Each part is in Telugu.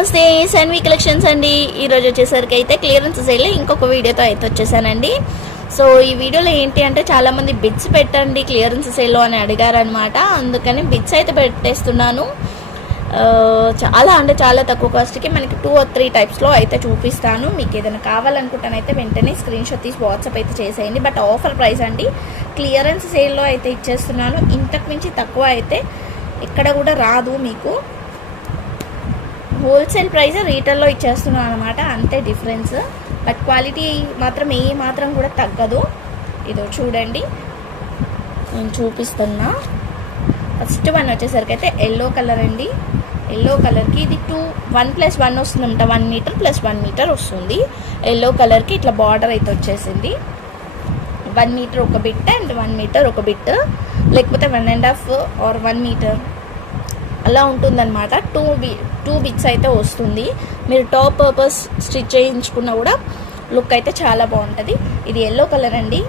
నమస్తే సన్వి కలెక్షన్స్ అండి. ఈరోజు వచ్చేసరికి అయితే క్లియరెన్స్ సేల్ ఇంకొక వీడియోతో అయితే వచ్చేసానండి. సో ఈ వీడియోలో ఏంటి అంటే చాలామంది బిట్స్ పెట్టండి క్లియరెన్స్ సేల్లో అని అడిగారనమాట అందుకని బిట్స్ అయితే పెట్టేస్తున్నాను. చాలా అంటే చాలా తక్కువ కాస్ట్కి మనకి టూ ఆర్ త్రీ టైప్స్లో అయితే చూపిస్తాను. మీకు ఏదైనా కావాలనుకుంటానైతే వెంటనే స్క్రీన్ షాట్ తీసి వాట్సాప్ అయితే చేసేయండి. బట్ ఆఫర్ ప్రైస్ అండి క్లియరెన్స్ సేల్లో అయితే ఇచ్చేస్తున్నాను. ఇంతకు మించి తక్కువ అయితే ఇక్కడ కూడా రాదు మీకు. హోల్సేల్ ప్రైస్ రీటైల్లో ఇచ్చేస్తున్నాను అనమాట అంతే డిఫరెన్స్. బట్ క్వాలిటీ మాత్రం ఏ మాత్రం కూడా తగ్గదు. ఇదో చూడండి. నేను చూపిస్తున్నా. ఫస్ట్ వన్ వచ్చేసరికి అయితే ఎల్లో కలర్ అండి. ఎల్లో కలర్కి ఇది టూ వన్ ప్లస్ వన్ వస్తుందంట one metre plus one metre వస్తుంది. ఎల్లో కలర్కి ఇట్లా బార్డర్ అయితే వచ్చేసింది. వన్ మీటర్ ఒక బిట్ అండ్ వన్ మీటర్ ఒక బిట్. లేకపోతే one and half or one metre. అలా ఉంటుందన్నమాట. టూ బి టూ బిట్స్ అయితే వస్తుంది. మీరు టాప్ పర్పస్ స్టిచ్ చేయించుకున్నా కూడా లుక్ అయితే చాలా బాగుంటుంది. ఇది ఎల్లో కలర్ అండి.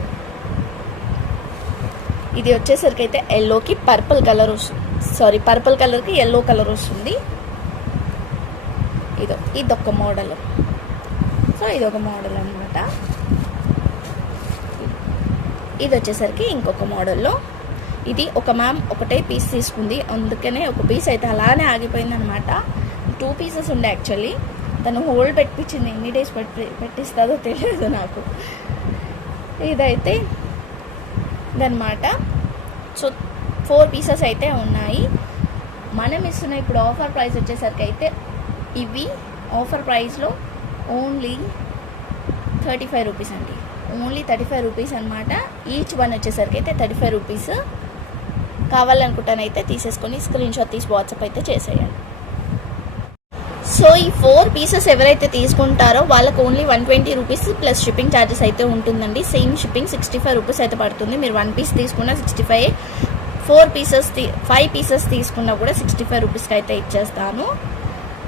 ఇది వచ్చేసరికి అయితే ఎల్లోకి పర్పుల్ కలర్ వస్తుంది సారీ పర్పుల్ కలర్కి ఎల్లో కలర్ వస్తుంది. ఇదో ఇదొక మోడల్ సో ఇదొక మోడల్ అనమాట ఇది వచ్చేసరికి ఇంకొక మోడల్లో ఇది ఒక మ్యామ్ ఒకటే పీస్ తీసుకుంది. అందుకనే ఒక పీస్ అయితే అలానే ఆగిపోయింది అనమాట టూ పీసెస్ ఉండే యాక్చువల్లీ తను హోల్డ్ పెట్టించింది ఎన్ని డేస్ పెట్టి పెట్టిస్తుందో తెలియదు నాకు. ఇదైతే ఇదనమాట. సో ఫోర్ పీసెస్ అయితే ఉన్నాయి. మనం ఇస్తున్న ఇప్పుడు ఆఫర్ ప్రైస్ వచ్చేసరికి అయితే ఇవి ఆఫర్ ప్రైస్లో ఓన్లీ థర్టీ ఫైవ్ రూపీస్ అండి. ఓన్లీ థర్టీ ఫైవ్ రూపీస్ అనమాట. ఈచ్ వన్ వచ్చేసరికి అయితే థర్టీ ఫైవ్ రూపీస్ కావాలనుకుంటానైతే తీసేసుకొని స్క్రీన్ షాట్ తీసి వాట్సాప్ అయితే చేసేయండి. సో ఈ ఫోర్ పీసెస్ ఎవరైతే తీసుకుంటారో వాళ్ళకి only one twenty rupees plus shipping charges అయితే ఉంటుందండి. Same shipping sixty five rupees అయితే పడుతుంది. మీరు వన్ పీస్ తీసుకున్న sixty five four pieces five pieces తీసుకున్నా కూడా సిక్స్టీ ఫైవ్ రూపీస్కి అయితే ఇచ్చేస్తాను.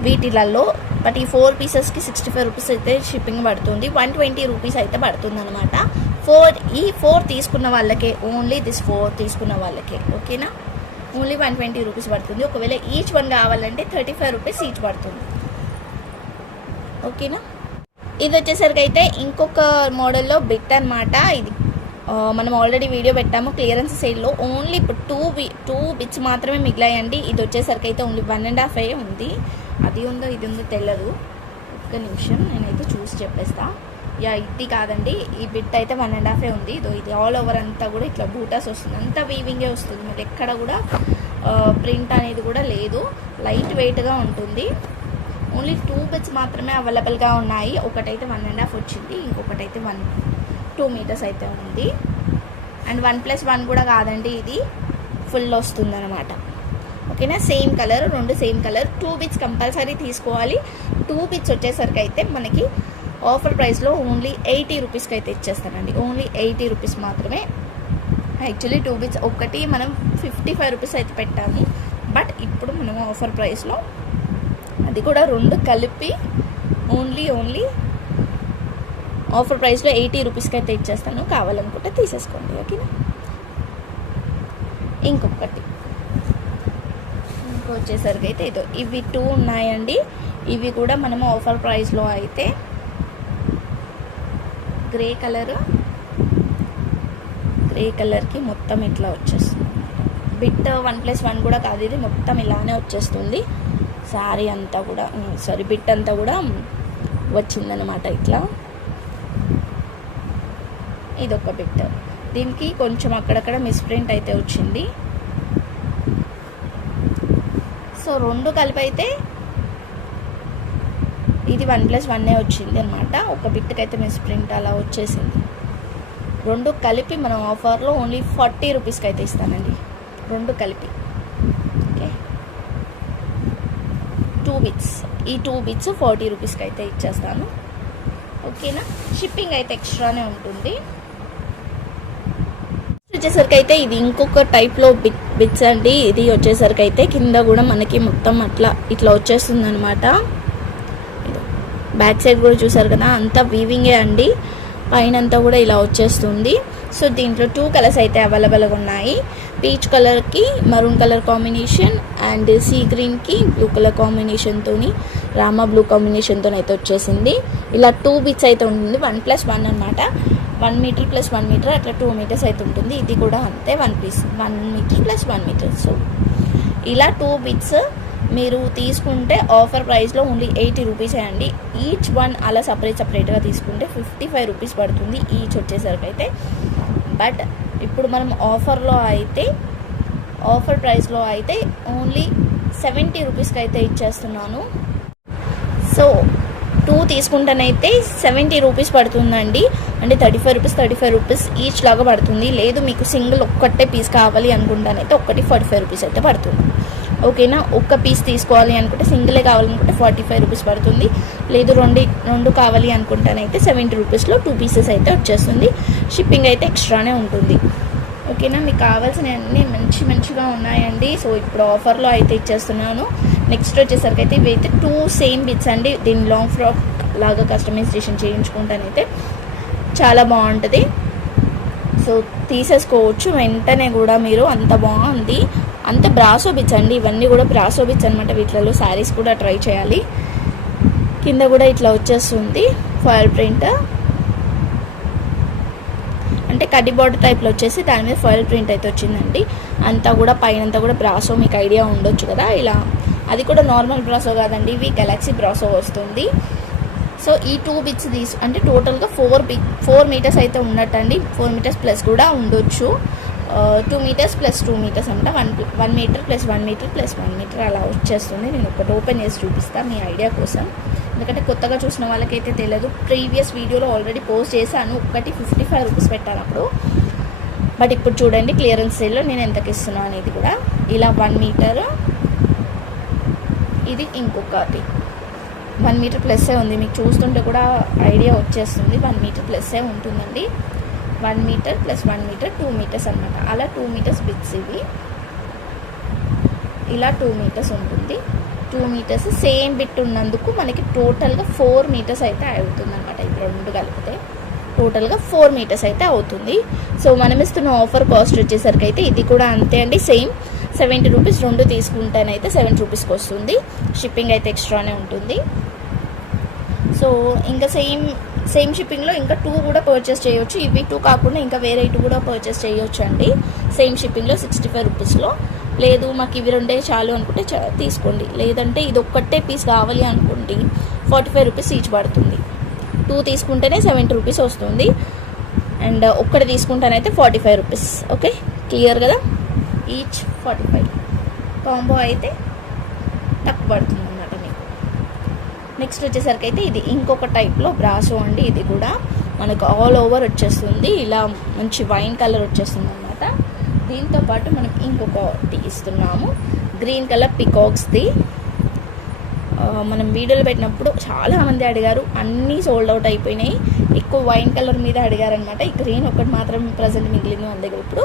వీటిలలో బట్ ఈ ఫోర్ పీసెస్కి సిక్స్టీ ఫైవ్ రూపీస్ అయితే షిప్పింగ్ పడుతుంది. వన్ ట్వంటీ రూపీస్ అయితే పడుతుంది అనమాట ఫోర్ ఈ ఫోర్ తీసుకున్న వాళ్ళకే ఓన్లీ దిస్ ఫోర్ తీసుకున్న వాళ్ళకే ఓకేనా? ఓన్లీ వన్ ట్వంటీ రూపీస్ పడుతుంది. ఒకవేళ ఈచ్ వన్ కావాలంటే థర్టీ ఫైవ్ రూపీస్ ఈచ్ పడుతుంది. ఓకేనా? ఇది వచ్చేసరికి అయితే ఇంకొక మోడల్లో బిట్ అనమాట ఇది. మనం ఆల్రెడీ వీడియో పెట్టాము. క్లియరెన్స్ సేల్లో ఓన్లీ ఇప్పుడు టూ బి టూ బిట్స్ మాత్రమే మిగిలాయండి. ఇది వచ్చేసరికి అయితే ఓన్లీ వన్ అండ్ హాఫ్ అయ్యే ఉంది. అది ఉందో ఇది ఉందో తెలియదు ఒక్క నిమిషం నేనైతే చూసి చెప్పేస్తాను యా ఇది కాదండి. ఈ బిట్ అయితే వన్ అండ్ హాఫే ఉంది. ఇదో ఇది ఆల్ ఓవర్ అంతా కూడా ఇట్లా బూటాస్ వస్తుంది. అంతా వీవింగే వస్తుంది. మరి ఎక్కడ కూడా ప్రింట్ అనేది కూడా లేదు. లైట్ వెయిట్గా ఉంటుంది. ఓన్లీ టూ బిట్స్ మాత్రమే అవైలబుల్గా ఉన్నాయి. ఒకటైతే వన్ అండ్ హాఫ్ వచ్చింది. ఇంకొకటైతే వన్ టూ మీటర్స్ అయితే ఉంది. అండ్ వన్ ప్లస్ వన్ కూడా కాదండి. ఇది ఫుల్ వస్తుంది అనమాట ఓకేనా? సేమ్ కలర్ రెండు same colour two bits compulsory తీసుకోవాలి. టూ బిట్స్ వచ్చేసరికి అయితే మనకి ఆఫర్ ప్రైస్లో ఓన్లీ ఎయిటీ రూపీస్కి అయితే ఇచ్చేస్తానండి. ఓన్లీ ఎయిటీ రూపీస్ మాత్రమే. యాక్చువల్లీ టూ బిట్స్ ఒకటి మనం ఫిఫ్టీ ఫైవ్ రూపీస్ అయితే పెట్టాలి బట్ ఇప్పుడు మనం ఆఫర్ ప్రైస్లో అది కూడా రెండు కలిపి ఓన్లీ ఓన్లీ ఆఫర్ ప్రైస్లో ఎయిటీ రూపీస్కి అయితే ఇచ్చేస్తాను. కావాలనుకుంటే తీసేసుకోండి ఓకేనా? ఇంకొకటి. ఇంకో వచ్చేసరికి అయితే ఇదో ఇవి టూ ఉన్నాయండి. ఇవి కూడా మనము ఆఫర్ ప్రైస్లో అయితే గ్రే కలర్. గ్రే కలర్కి మొత్తం ఇట్లా వచ్చేస్తుంది. బిట్ వన్ ప్లస్ వన్ కూడా కాదు ఇది మొత్తం ఇలానే వచ్చేస్తుంది. శారీ అంతా కూడా సారీ బిట్ అంతా కూడా వచ్చిందనమాట ఇట్లా. ఇదొక బిట్. దీనికి కొంచెం అక్కడక్కడ మిస్ప్రింట్ అయితే వచ్చింది. సో రెండు కలిపి అయితే ఇది వన్ ప్లస్ వన్నే వచ్చింది అనమాట ఒక బిట్కి అయితే మిస్ప్రింట్ అలా వచ్చేసింది. రెండు కలిపి మనం ఆఫర్లో ఓన్లీ ఫార్టీ రూపీస్కి అయితే ఇస్తానండి. రెండు కలిపి. ఓకే? టూ బిట్స్ ఈ టూ బిట్స్ ఫార్టీ రూపీస్కి అయితే ఇచ్చేస్తాను. ఓకేనా? షిప్పింగ్ అయితే ఎక్స్ట్రానే ఉంటుంది. వచ్చేసరికి అయితే ఇది ఇంకొక టైప్లో బిట్ బిట్స్ అండి. ఇది వచ్చేసరికి అయితే కింద కూడా మనకి మొత్తం అట్లా ఇట్లా వచ్చేస్తుంది అనమాట బ్యాక్ సైడ్ కూడా చూసారు కదా అంతా వీవింగే అండి. పైన అంతా కూడా ఇలా వచ్చేస్తుంది. సో దీంట్లో టూ కలర్స్ అయితే అవైలబుల్గా ఉన్నాయి. పీచ్ కలర్కి maroon colour combination and sea గ్రీన్కి బ్లూ కలర్ కాంబినేషన్తో రామా బ్లూ కాంబినేషన్తో అయితే వచ్చేసింది. ఇలా టూ బిట్స్ అయితే ఉంటుంది. వన్ ప్లస్ వన్ అనమాట one metre plus one metre అట్లా టూ మీటర్స్ అయితే ఉంటుంది. ఇది కూడా అంతే. One piece one metre plus one metre so ఇలా టూ బిట్స్ మీరు తీసుకుంటే ఆఫర్ ప్రైస్లో ఓన్లీ ఎయిటీ రూపీస్ అండి. ఈచ్ వన్ అలా సపరేట్ సపరేట్గా తీసుకుంటే ఫిఫ్టీ ఫైవ్ రూపీస్ పడుతుంది ఈచ్ వచ్చేసరికి అయితే. బట్ ఇప్పుడు మనం ఆఫర్లో అయితే ఆఫర్ ప్రైస్లో అయితే ఓన్లీ సెవెంటీ రూపీస్కి అయితే ఇచ్చేస్తున్నాను. సో టూ తీసుకుంటేనైతే సెవెంటీ రూపీస్ పడుతుందండి. అంటే thirty five rupees thirty five rupees each లాగా పడుతుంది. లేదు మీకు సింగిల్ ఒక్కటే పీస్ కావాలి అనుకుంటానైతే ఒక్కటి ఫార్టీ ఫైవ్ రూపీస్ అయితే పడుతుంది. ఓకేనా? ఒక్క పీస్ తీసుకోవాలి అనుకుంటే సింగిలే కావాలనుకుంటే ఫార్టీ ఫైవ్ రూపీస్ పడుతుంది. లేదు రెండు రెండు కావాలి అనుకుంటానైతే సెవెంటీ రూపీస్లో టూ పీసెస్ అయితే వచ్చేస్తుంది. షిప్పింగ్ అయితే ఎక్స్ట్రానే ఉంటుంది. ఓకేనా? మీకు కావాల్సిన అన్నీ మంచి మంచిగా ఉన్నాయండి. సో ఇప్పుడు ఆఫర్లో అయితే ఇచ్చేస్తున్నాను. నెక్స్ట్ వచ్చేసరికి అయితే ఇవైతే టూ సేమ్ బిట్స్ అండి. దీని లాంగ్ ఫ్రాక్ లాగా కస్టమైజేషన్ చేయించుకుంటానైతే చాలా బాగుంటుంది. సో తీసేసుకోవచ్చు. వెంటనే కూడా మీరు అంత బాగుంది. అంత బ్రాసో బిట్స్ అండి. ఇవన్నీ కూడా బ్రాసో బిట్స్ అనమాట వీటిలలో. శారీస్ కూడా ట్రై చేయాలి. కింద కూడా ఇట్లా వచ్చేస్తుంది ఫాయిల్ ప్రింట్. అంటే కడ్డీ బార్డర్ టైప్లో వచ్చేసి దాని మీద ఫాయిల్ ప్రింట్ అయితే వచ్చిందండి. అంతా కూడా పైనంతా కూడా బ్రాసో మీకు ఐడియా ఉండొచ్చు కదా. ఇలా అది కూడా నార్మల్ బ్రాసో కాదండి. ఇవి గెలాక్సీ బ్రాసో వస్తుంది. సో ఈ టూ బిట్స్ తీసు అంటే టోటల్గా ఫోర్ బి ఫోర్ మీటర్స్ అయితే ఉన్నట్టండి. ఫోర్ మీటర్స్ ప్లస్ కూడా ఉండొచ్చు. Two metres plus two metres అంట. One one metre plus one metre plus one metre అలా వచ్చేస్తుంది. నేను ఒకటి ఓపెన్ చేసి చూపిస్తాను మీ ఐడియా కోసం. ఎందుకంటే కొత్తగా చూసిన వాళ్ళకైతే తెలియదు ప్రీవియస్ వీడియోలో ఆల్రెడీ పోస్ట్ చేశాను. ఒకటి ఫిఫ్టీ ఫైవ్ రూపీస్ పెట్టాను అప్పుడు. బట్ ఇప్పుడు చూడండి క్లియరెన్స్ సేల్లో నేను ఎంతకి ఇస్తున్నాను అనేది కూడా. ఇలా వన్ మీటర్. ఇది ఇంకొకటి. వన్ మీటర్ ప్లస్సే ఉంది. మీకు చూస్తుంటే కూడా ఐడియా వచ్చేస్తుంది. వన్ మీటర్ ప్లస్సే ఉంటుందండి. One metre plus one metre two metres అనమాట అలా టూ మీటర్స్ బిట్స్ ఇవి. ఇలా టూ మీటర్స్ ఉంటుంది. టూ మీటర్స్ సేమ్ బిట్ ఉన్నందుకు మనకి టోటల్గా ఫోర్ మీటర్స్ అయితే అవుతుంది అనమాట ఇది రెండు కలిపితే టోటల్గా ఫోర్ మీటర్స్ అయితే అవుతుంది. సో మనం ఇస్తున్న ఆఫర్ కాస్ట్ వచ్చేసరికి అయితే ఇది కూడా అంతే అండి. సేమ్ సెవెంటీ రూపీస్ రెండు తీసుకుంటేనైతే సెవెంటీ రూపీస్కి వస్తుంది. షిప్పింగ్ అయితే ఎక్స్ట్రానే ఉంటుంది. సో ఇంకా సేమ్ సేమ్ షిప్పింగ్లో ఇంకా టూ కూడా పర్చేస్ చేయొచ్చు. ఇవి టూ కాకుండా ఇంకా వేరే ఇటు కూడా పర్చేస్ చేయొచ్చు అండి సేమ్ షిప్పింగ్లో సిక్స్టీ ఫైవ్ రూపీస్లో. లేదు మాకు ఇవి రెండే చాలు అనుకుంటే చా- తీసుకోండి. లేదంటే ఇది ఒక్కటే పీస్ కావాలి అనుకోండి ఫార్టీ ఫైవ్ రూపీస్ ఈచ్ పడుతుంది. టూ తీసుకుంటేనే సెవెంటీ రూపీస్ వస్తుంది. అండ్ ఒక్కటి తీసుకుంటానైతే forty five rupees. Okay? Clear కదా? Each forty five. కాంబో అయితే తక్కువ పడుతుంది. నెక్స్ట్ వచ్చేసరికి అయితే ఇది ఇంకొక టైప్లో బ్రాసో అండి. ఇది కూడా మనకు ఆల్ ఓవర్ వచ్చేస్తుంది. ఇలా మంచి వైన్ కలర్ వచ్చేస్తుంది అనమాట దీంతో పాటు మనం ఇంకొకటి ఇస్తున్నాము. గ్రీన్ కలర్ పికాక్స్ది మనం వీడియోలు పెట్టినప్పుడు చాలామంది అడిగారు. అన్నీ సోల్డ్ అవుట్ అయిపోయినాయి. ఎక్కువ వైన్ కలర్ మీద అడిగారనమాట ఈ గ్రీన్ ఒకటి మాత్రం ప్రజెంట్ మిగిలింది మన దగ్గర ఇప్పుడు.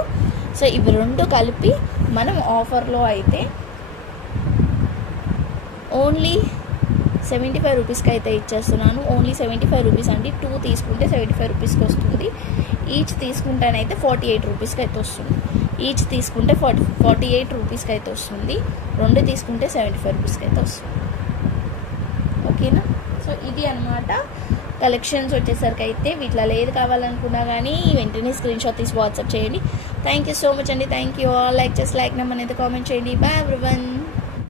సో ఇవి రెండు కలిపి మనం ఆఫర్లో అయితే ఓన్లీ సెవెంటీ ఫైవ్ రూపీస్కి అయితే ఇచ్చేస్తున్నాను. ఓన్లీ సెవెంటీ ఫైవ్ రూపీస్ అండి. టూ తీసుకుంటే సెవెంటీ ఫైవ్ రూపీస్కి వస్తుంది. ఈచ్ తీసుకుంటేనైతే ఫార్టీ ఎయిట్ రూపీస్కి అయితే వస్తుంది. ఈచ్ తీసుకుంటే ఫార్టీ ఫార్టీ ఎయిట్ రూపీస్కి అయితే వస్తుంది. రెండు తీసుకుంటే సెవెంటీ ఫైవ్ రూపీస్కి అయితే వస్తుంది. ఓకేనా? సో ఇది అన్నమాట. కలెక్షన్స్ వచ్చేసరికి అయితే వీటిలో ఏది కావాలనుకున్నా కానీ వెంటనే స్క్రీన్ షాట్ తీసి వాట్సాప్ చేయండి. థ్యాంక్ యూ సో మచ్ అండి. థ్యాంక్ యూ ఆల్ లైక్ చేసి లైక్ నెంబర్ అయితే కామెంట్ చేయండి. Bye everyone